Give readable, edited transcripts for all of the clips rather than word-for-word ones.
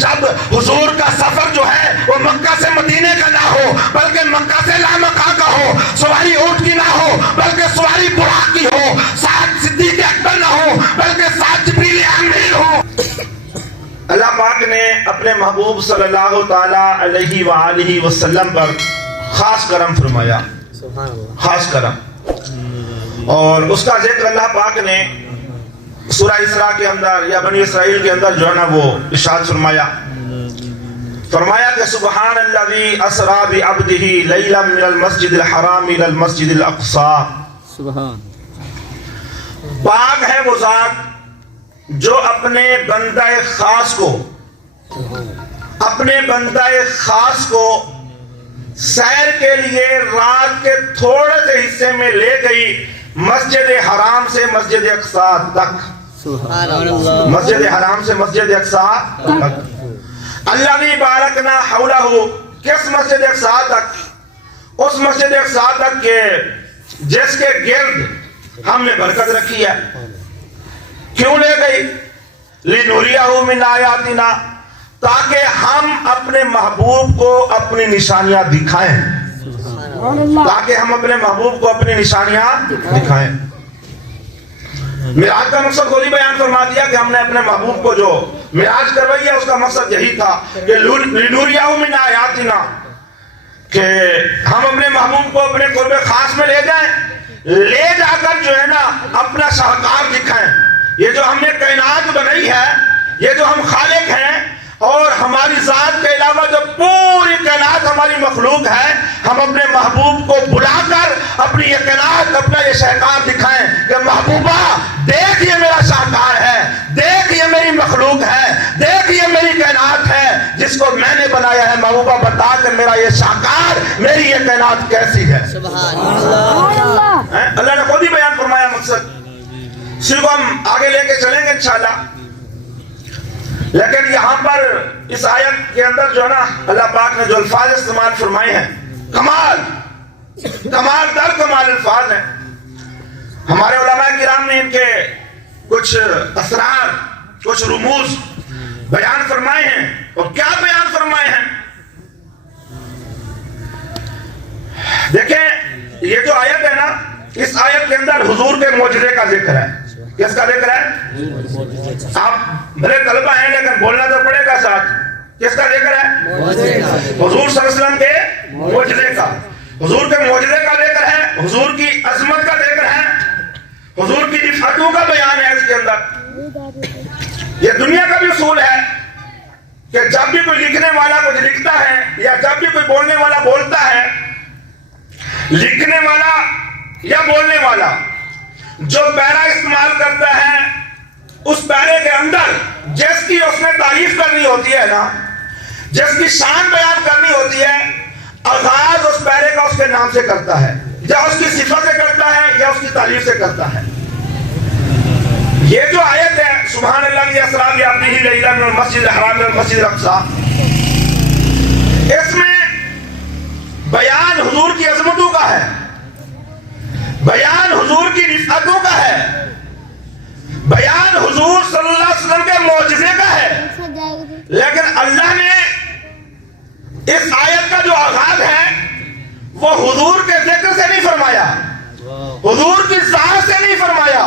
جب حضور کا سفر جو ہے وہ مکہ سے مدینے کا نہ ہو بلکہ مکہ سے لامکہ کا ہو، سواری اونٹ کی نہ ہو بلکہ سواری براق کی ہو، ساتھ صدیق اکبر نہ ہو بلکہ ساتھ جبریل امین ہو۔ اللہ پاک نے اپنے محبوب صلی اللہ تعالی علیہ وآلہ وسلم پر خاص کرم فرمایا، خاص کرم، اور اس کا ذکر اللہ پاک نے سورہ اسراء کے اندر یا بنی اسرائیل کے اندر جو ہے نا وہ ارشاد فرمایا کہ سبحان الذی اسریٰ بعبدہ لیلا من المسجد الحرام الى المسجد الاقصی، سبحان، پاک ہے وہ ذات جو اپنے بندہ خاص کو سیر کے لیے رات کے تھوڑے سے حصے میں لے گئی مسجد حرام سے مسجد اقصی تک، مسجد حرام سے مسجد اقصی تک۔ الذی بارکنا حولہ، کس مسجد اقصی تک؟ اس مسجد اقصی تک کے جس کے گرد ہم نے برکت رکھی ہے۔ کیوں لے گئی؟ لِنُرِيَهُ مِنْ آیاتنا، تاکہ ہم اپنے محبوب کو اپنی نشانیاں دکھائیں، تاکہ ہم اپنے محبوب کو اپنی نشانیاں دکھائیں۔ معراج کا مقصد خود ہی بیان فرما دیا کہ ہم نے اپنے محبوب کو جو معراج کروائی ہے اس کا مقصد یہی تھا کہ لِنُرِيَهُ مِنْ آیاتنا، کہ ہم اپنے محبوب کو اپنے قرب خاص میں لے جائیں، لے جا کر جو ہے نا اپنا شاہکار دکھائیں۔ یہ جو ہم نے کائنات بنائی ہے، یہ جو ہم خالق ہیں، اور ہماری ذات کے علاوہ جو پوری کائنات ہماری مخلوق ہے، ہم اپنے محبوب کو بلا کر اپنی یہ کائنات، اپنا یہ شاہکار دکھائیں کہ محبوبہ دیکھ یہ میرا شاہکار ہے، دیکھ یہ میری مخلوق ہے، دیکھ یہ میری کائنات ہے جس کو میں نے بنایا ہے، محبوبہ بتا کہ میرا یہ شاہکار، میری یہ کائنات کیسی ہے۔ سبحان اللہ، اللہ نے خود ہی بیان فرمایا مقصد، صرف ہم آگے لے کے چلیں گے انشاءاللہ، لیکن یہاں پر اس آیت کے اندر جو ہے نا اللہ پاک نے جو الفاظ استعمال فرمائے ہیں، کمال در کمال الفاظ ہیں۔ ہمارے علماء کرام نے ان کے کچھ اسرار، کچھ رموز بیان فرمائے ہیں، اور کیا بیان فرمائے ہیں؟ دیکھیں یہ جو آیت ہے نا، اس آیت کے اندر حضور کے معجزے کا ذکر ہے۔ کس کا ذکر ہے؟ آپ بھلے طلبہ ہیں لیکن بولنا تو پڑے گا ساتھ۔ کس کا ذکر ہے؟ حضور صلی اللہ علیہ وسلم کے معجزے کا، حضور کے معجزے کا ذکر ہے، حضور کی عظمت کا ذکر ہے، حضور کی رفعتوں کا بیان ہے اس کے اندر۔ یہ دنیا کا بھی اصول ہے کہ جب بھی کوئی لکھنے والا کچھ لکھتا ہے یا جب بھی کوئی بولنے والا بولتا ہے، لکھنے والا یا بولنے والا جو پیرا استعمال کرتا ہے، اس پیرے کے اندر جس کی اس نے تعریف کرنی ہوتی ہے نا، جس کی شان بیان کرنی ہوتی ہے، آغاز اس پیرے کا اس کے نام سے کرتا ہے، یا اس کی صفت سے کرتا ہے یا اس کی تعریف سے کرتا ہے۔ یہ جو آیت ہے سبحان اللہ کی اسریٰ بعبدہ لیلا من المسجد الحرام الى المسجد الاقصی، اس میں بیان حضور کی عظمتوں کا ہے، بیان حضور کی رفعتوں کا ہے، بیان حضور صلی اللہ علیہ وسلم کے معجزے کا ہے، لیکن اللہ نے اس آیت کا جو آغاز ہے وہ حضور کے ذکر سے نہیں فرمایا، حضور کی ذات سے نہیں فرمایا،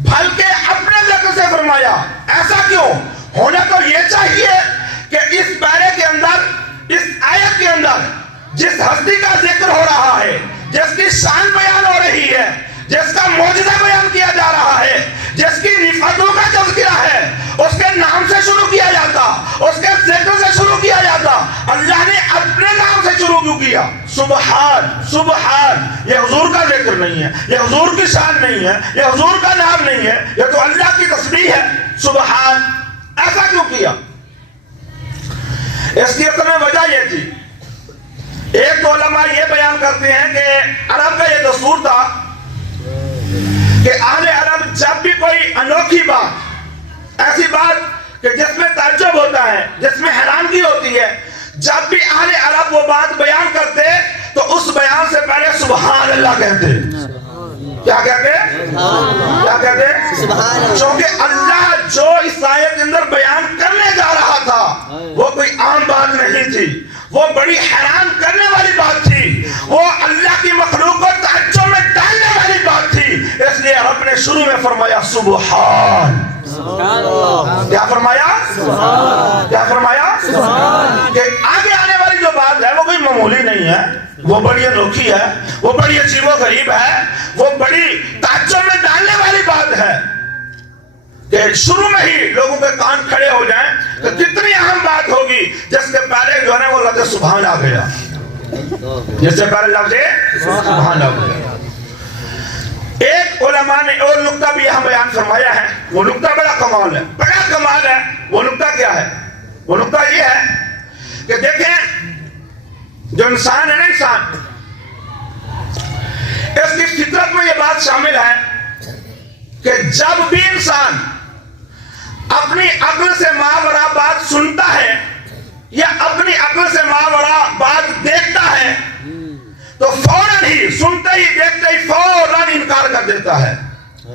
بلکہ اپنے ذکر سے فرمایا۔ ایسا کیوں؟ ہونا تو یہ چاہیے کہ اس پیرے کے اندر، اس آیت کے اندر جس ہستی کا ذکر ہو رہا ہے، جس کی شان بیان ہو رہی ہے، جس کا معجزہ بیان کیا جا رہا ہے، جس کی رفعتوں کا تذکرہ ہے، اس کے نام سے شروع کیا جاتا، اس کے ذکر سے شروع کیا جاتا۔ اللہ نے اپنے نام سے شروع کیوں کیا؟ سبحان، سبحان۔ یہ حضور کا ذکر نہیں ہے، یہ حضور کی شان نہیں ہے، یہ حضور کا نام نہیں ہے، یہ تو اللہ کی تسبیح ہے۔ سبحان، ایسا کیوں کیا؟ اس کی اصل میں وجہ یہ تھی، ایک تو علماء یہ بیان کرتے ہیں کہ عرب کا یہ دستور تھا کہ اہل عرب جب بھی کوئی انوکھی بات، ایسی بات کہ جس میں تعجب ہوتا ہے، جس میں حیرانگی ہوتی ہے، جب بھی اہل عرب وہ بات بیان کرتے تو اس بیان سے پہلے سبحان اللہ کہتے۔ کیا کہتے کیا کہتے کیونکہ اللہ جو اس آیت کے اندر بیان کرنے جا رہا تھا وہ کوئی عام بات نہیں تھی، وہ بڑی حیران کرنے والی بات تھی، وہ اللہ کی مخلوق کو تعجب میں ڈالنے والی بات تھی۔ اس لیے رب نے شروع میں فرمایا سبحان، کیا فرمایا کیا فرمایا کہ آگے آنے والی جو بات ہے وہ کوئی معمولی نہیں ہے، وہ بڑی انوکھی ہے، وہ بڑی عجیب و غریب ہے، وہ بڑی تعجب میں ڈالنے والی بات ہے کہ شروع میں ہی لوگوں کے کان کھڑے ہو جائیں کہ کتنی اہم بات ہوگی جس کے پہلے جو ہے نا وہ لفظ سبحان آ گیا، جس سے پہلے لفظ سبحان آ گیا۔ ایک علماء نے اور نقطہ بھی یہاں بیان فرمایا ہے، وہ نقطہ بڑا کمال ہے، بڑا کمال ہے۔ وہ نقطہ کیا ہے؟ وہ نقطہ یہ ہے کہ دیکھیں جو انسان ہے نا، انسان اس کی فطرت میں یہ بات شامل ہے کہ جب بھی انسان اپنی عقل سے ماورا بات سنتا ہے یا اپنی عقل سے ماورا بات دیکھتا ہے تو فوراً ہی سنتے ہی دیکھتے ہی فوراً انکار کر دیتا ہے۔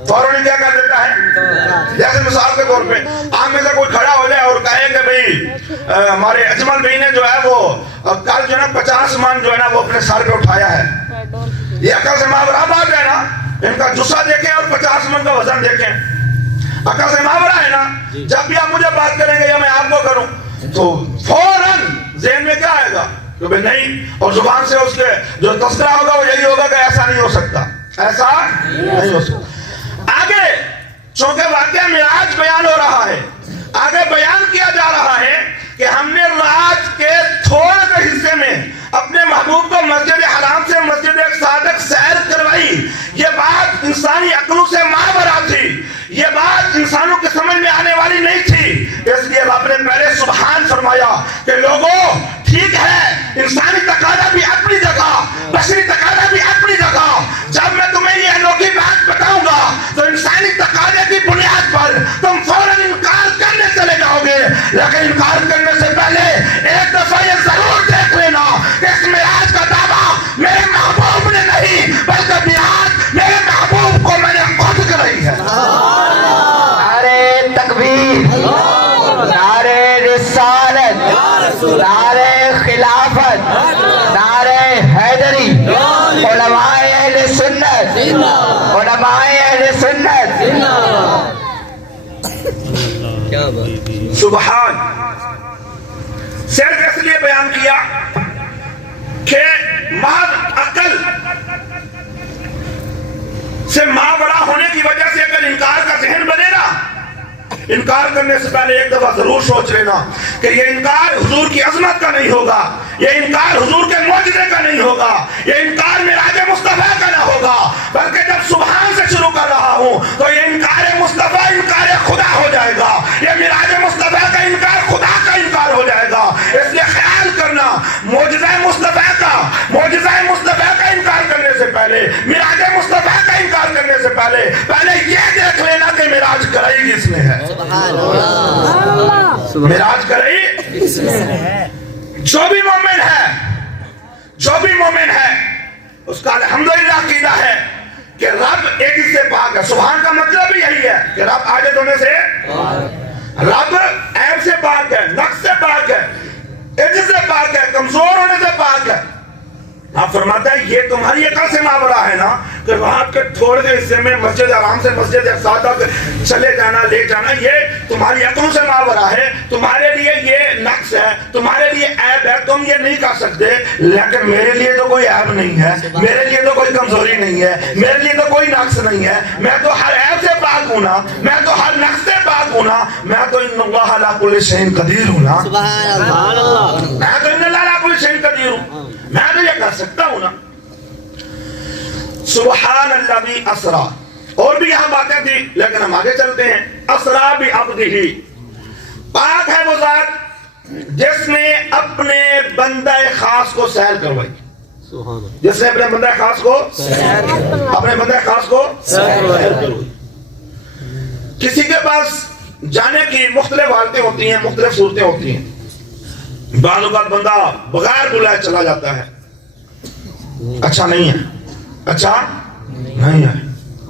فوراً کیا کر دیتا ہے؟ جیسے مثال کے طور پہ آپ میں سے کوئی کھڑا ہو جائے اور کہے کہ بھئی ہمارے اجمل بھائی نے جو ہے وہ کل جو ہے نا 50 من جو ہے نا وہ اپنے سر پہ اٹھایا ہے، یہ عقل سے ماورا بات ہے نا، ان کا جسہ دیکھیں اور 50 من کا وزن دیکھیں، عقل سے ماورا ہے نا۔ جب بھی آپ مجھے بات کریں گے یا میں آپ کو کروں تو فوراً ذہن میں کیا آئے گا کہ بھئی نہیں، اور زبان سے اس کے جو تذکرہ ہوگا وہ یہی ہوگا کہ ایسا نہیں ہو سکتا، ایسا نہیں ہو سکتا۔ آگے چونکہ واقعہ معراج بیان ہو رہا ہے، آگے بیان کیا جا رہا ہے کہ ہم نے رات کے تھوڑے سے حصے میں اپنے محبوب کو مسجد حرام سے مسجد صادق سیر کروائی۔ یہ بات انسانی عقلوں سے ماورا تھی، یہ بات انسانوں کے سمجھ میں آنے والی نہیں تھی، اس لیے رب نے پہلے سبحان فرمایا کہ لوگوں ٹھیک ہے انسانی تقاضا بھی اپنی جگہ، بشری تقاضا بھی اپنی جگہ، جب میں تمہیں یہ انوکھی بات بتاؤں گا تو انسانی تقاضے کی بنیاد پر تم فوراً انکار کرنے چلے جاؤ گے، لیکن انکار کرنے سے پہلے ایک دفعہ یہ ضرور دیکھ لینا کہ اس معراج کا دعویٰ میرے محبوب نے نہیں بلکہ معراج میرے محبوب کو میں نے خود کرائی ہے۔ نعرے تکبیر، نعرے رسالت، نعرے خلافت، نعرے حیدری، علماء اہل سنت، علماء اہل سنت۔ سبحان صرف اس لیے بیان کیا کہ محض عقل سے ماورا ہونے کی وجہ سے اگر انکار کا ذہن بنے نا، انکار کرنے سے پہلے ایک دفعہ ضرور سوچ لینا کہ یہ انکار حضور کی عظمت کا نہیں ہوگا، یہ انکار حضور کے معجزے کا نہیں ہوگا، یہ انکار معراج مصطفیٰ کا نہ ہوگا، بلکہ جب سبحان سے شروع کر رہا ہوں تو یہ انکار مصطفیٰ انکار خدا ہو جائے گا، یہ معراج مصطفیٰ کا انکار خدا کا انکار ہو جائے گا۔ اس لیے خیال کرنا معجزہ مصطفیٰ کا انکار کرنے سے پہلے، معراج مصطفیٰ کا انکار کرنے سے پہلے یہ دیکھ لینا کہ معراج کرائی کس نے ہے، معراج کرائی جو بھی مومن ہے اس کا الحمدللہ عقیدہ ہے کہ رب ایک سے پاک ہے۔ سبحان کا مطلب بھی یہی ہے کہ رب عاجز ہونے سے، رب عیب سے پاک ہے، نقص سے پاک ہے، عجز سے پاک ہے، کمزور ہونے سے پاک ہے۔ آپ فرماتا ہے یہ تمہاری عقل سے ماورا ہے نا کہ وہاں کے تھوڑے سے حصے میں مسجد حرام سے مسجد صادق چلے جانا لے جانا، یہ تمہاری عقلوں سے ماورا ہے، تمہارے لیے یہ نقص ہے، تمہارے لیے عیب ہے، تم یہ نہیں کر سکتے، لیکن میرے لیے تو کوئی عیب نہیں ہے، میرے لیے تو کوئی کمزوری نہیں ہے، میرے لیے تو کوئی نقص نہیں ہے، میں تو ہر عیب سے پاک ہوں نا، میں تو ہر نقص سے پاک ہوں نا، میں تو ان اللہ علی کل شیء قدیر ہوں نا، میں تو ان اللہ علی کل شیء قدیر ہوں، میں تو یہ کر سکتا ہوں نا۔ سبحان الذی اسرا، اور بھی یہاں باتیں تھی لیکن ہم آگے چلتے ہیں۔ اسرا بعبدہ، پاک ہے وہ ذات جس نے اپنے بندہ خاص کو سیر کروائی، جس نے اپنے بندہ خاص کو سیر کروائی۔ کسی کے پاس جانے کی مختلف حالتیں ہوتی ہیں، مختلف صورتیں ہوتی ہیں، بعض اوقات بندہ بغیر بلائے چلا جاتا ہے، اچھا نہیں ہے،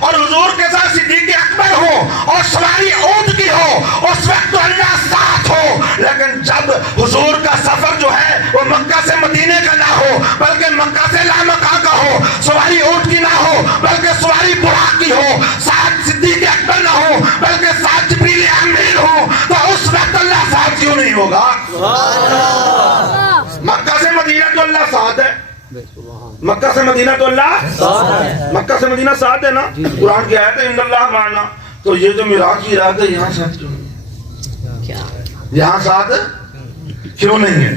اور حضور کے ساتھ صدیق اکبر ہو اور سواری اونٹ کی ہو اس وقت تو اللہ ساتھ ہو، لیکن جب حضور کا سفر جو ہے وہ مکہ سے مدینے کا نہ ہو بلکہ مکہ سے لامکہ کا ہو، سواری اونٹ کی نہ ہو بلکہ سواری براق کی ہو، ساتھ صدیق اکبر نہ ہو بلکہ ساتھ جبریل امین ہو، تو اس وقت اللہ ساتھ کیوں نہیں ہوگا؟ مکہ سے مدینہ تو اللہ ساتھ ہے، مکہ سے مدینہ تو اللہ مکہ سے مدینہ ساتھ ہے نا، قرآن کی آیت ہے ان اللہ معنا، تو یہ جو معراج کی رات ہے یہاں ساتھ کیوں نہیں؟ یہاں ساتھ کیوں نہیں ہے؟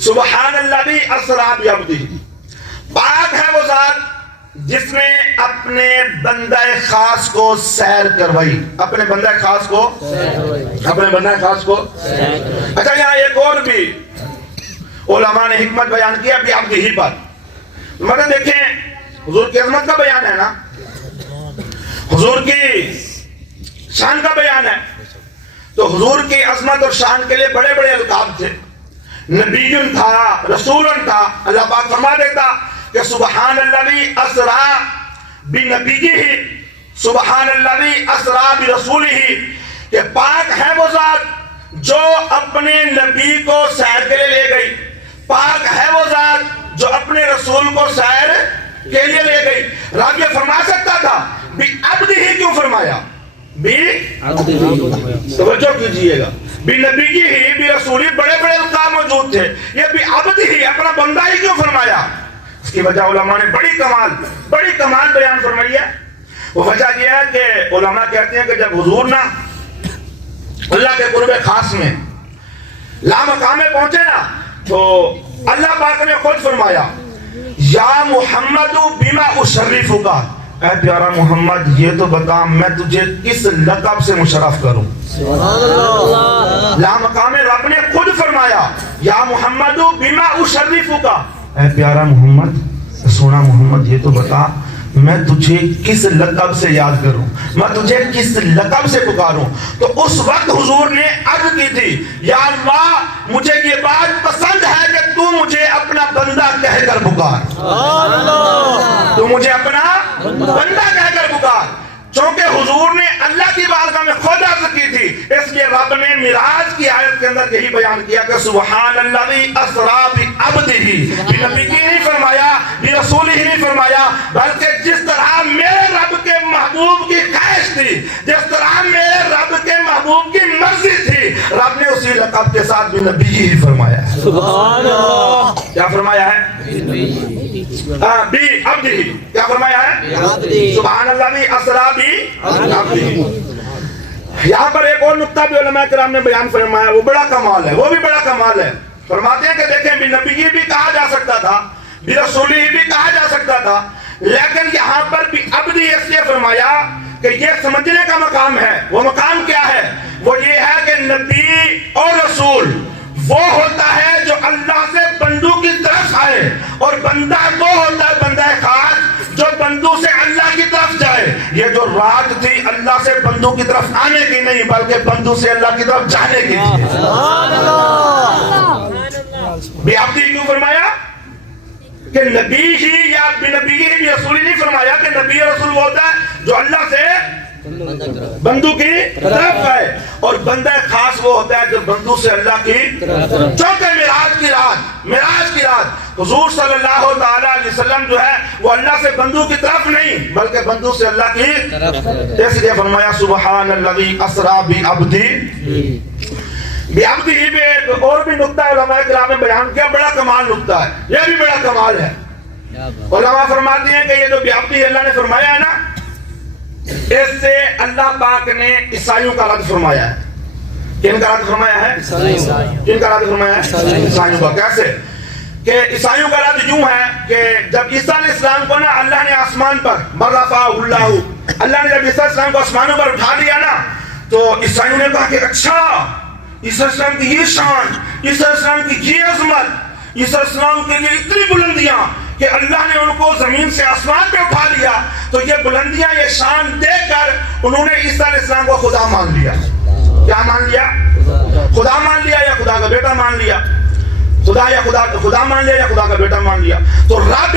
سبحان الذی اسری بعبدہ، پاک ہے وہ ذات جس نے اپنے بندہ خاص کو سیر کروائی، اپنے بندہ خاص کو اچھا یہاں ایک اور بھی علماء نے حکمت بیان کیا بعبدہ پر، مطلب دیکھیں حضور کی عظمت کا بیان ہے نا، حضور کی شان کا بیان ہے، تو حضور کی عظمت اور شان کے لیے بڑے بڑے القاب تھے، نبی تھا، رسول تھا، اللہ پاک فرما دیتا کہ سبحان الذی اسری بنبیہ، سبحان الذی اسری برسولہ، کہ پاک ہے وہ ذات جو اپنے نبی کو سیر کے لیے لے گئی، پاک ہے وہ ذات جو اپنے رسول کو سیر کے لیے لے گئی۔ رب یہ فرما سکتا تھا بعبدہ کیوں فرمایا؟ توجہ کیجئے گا، بنبیہ برسولہ، بڑے بڑے القاب موجود تھے، یہ بعبدہ اپنا بندہ ہی کیوں فرمایا؟ اس کی وجہ علماء نے بڑی کمال بیان فرمائی ہے۔ وہ وجہ یہ ہے کہ علماء کہتے ہیں کہ جب حضور نا اللہ کے قرب خاص میں لامقام میں پہنچے نا تو اللہ پاک نے خود فرمایا یا محمد بما اشرفک، اے پیارا محمد یہ تو بتا میں تجھے کس لقب سے مشرف کروں۔ لامقام رب نے خود فرمایا یا محمد بما اشرفک، اے پیارا محمد، سونا محمد یہ تو بتا میں تجھے کس لقب سے یاد کروں، میں تجھے کس لقب سے پکاروں۔ تو اس وقت حضور نے عرض کی تھی یا اللہ مجھے یہ بات پسند ہے کہ تو مجھے اپنا بندہ کہہ کر پکار، تو مجھے اپنا بندہ کہہ کر پکار۔ چونکہ حضور نے اللہ کی بارگاہ میں خود عرض کی تھی، اس لیے رب نے معراج کی آیت کے اندر یہی بیان کیا کہ سبحان الذی اسری بعبدہ، نبی کی نہیں فرمایا، رسول ہی نہیں فرمایا، بلکہ جس طرح میرے رب کے محبوب کی خواہش تھی، جس طرح میرے رب کے محبوب کی مرضی تھی، رب نے اسی لقب کے ساتھ بھی نبی ہی فرمایا ہے۔ سبحان اللہ، کیا فرمایا ہے؟ بعبدہ، کیا فرمایا ہے؟ سبحان الذی اسری بعبدہ۔ یہاں پر ایک اور نقطہ بھی علماء کرام نے بیان فرمایا، وہ بڑا کمال ہے، وہ بھی بڑا کمال ہے۔ فرماتے ہیں کہ دیکھیں بھی نبی بھی کہا جا سکتا تھا، بھی رسولی بھی کہا جا سکتا تھا، لیکن یہاں پر بھی عبدی اس لیے فرمایا کہ یہ سمجھنے کا مقام ہے۔ وہ مقام کیا ہے؟ وہ یہ ہے کہ نبی اور رسول وہ ہوتا ہے جو اللہ سے بندوں کی طرف آئے، اور بندہ وہ ہوتا ہے بندہ خاص جو بندوں سے اللہ کی طرف جائے۔ یہ جو رات تھی اللہ سے بندوں کی طرف آنے کی نہیں بلکہ بندوں سے اللہ کی طرف جانے کی تھی۔ بعبدہ کیوں فرمایا؟ کہ نبی ہی یا نبی ہی رسول نہیں فرمایا کہ نبی رسول وہ ہوتا ہے جو اللہ سے بندوں کی طرف آئے، اور بندہ خاص وہ ہوتا ہے جو بندوں سے اللہ کی طرف۔ چونکہ معراج کی رات حضور صلی اللہ تعالی علیہ وسلم جو ہے وہ اللہ سے بندوں کی طرف نہیں بلکہ بندوں سے اللہ کی طرف، اس لیے فرمایا سبحان الذی اسری بعبدہ۔ بعبدہ ہی میں ایک اور بھی نقطہ علماء کرام نے بیان کیا، بڑا کمال نقطہ ہے، یہ بھی بڑا کمال ہے۔ علماء فرماتے ہیں کہ یہ جو بعبدہ اللہ نے فرمایا ہے نا، اس سے اللہ پاک نے عیسائیوں کا رد فرمایا ہے۔ کن کا رد فرمایا ہے؟ کن کا رد فرمایا ہے؟ عیسائیوں کا۔ کیسے؟ کہ عیسائیوں کا رد یوں ہے کہ جب عیسیٰ علیہ السلام کو نا اللہ نے آسمان پر برفع اللہ، اللہ نے جب عیسیٰ علیہ السلام کو آسمانوں پر اٹھا دیا نا، تو عیسائیوں نے کہا کہ اچھا عیسیٰ علیہ السلام کی یہ شان، عیسیٰ علیہ السلام کی یہ عظمت، عیسیٰ علیہ السلام کے لیے اتنی بلندیاں کہ اللہ نے ان کو زمین سے آسمان پہ اٹھا لیا، تو یہ بلندیاں یہ شان دے کر انہوں نے عیسیٰ علیہ السلام کو خدا مان لیا۔ کیا مان لیا؟ خدا مان لیا یا خدا کا بیٹا مان لیا؟ خدا مان لیا یا خدا کا بیٹا مان لیا؟ تو رب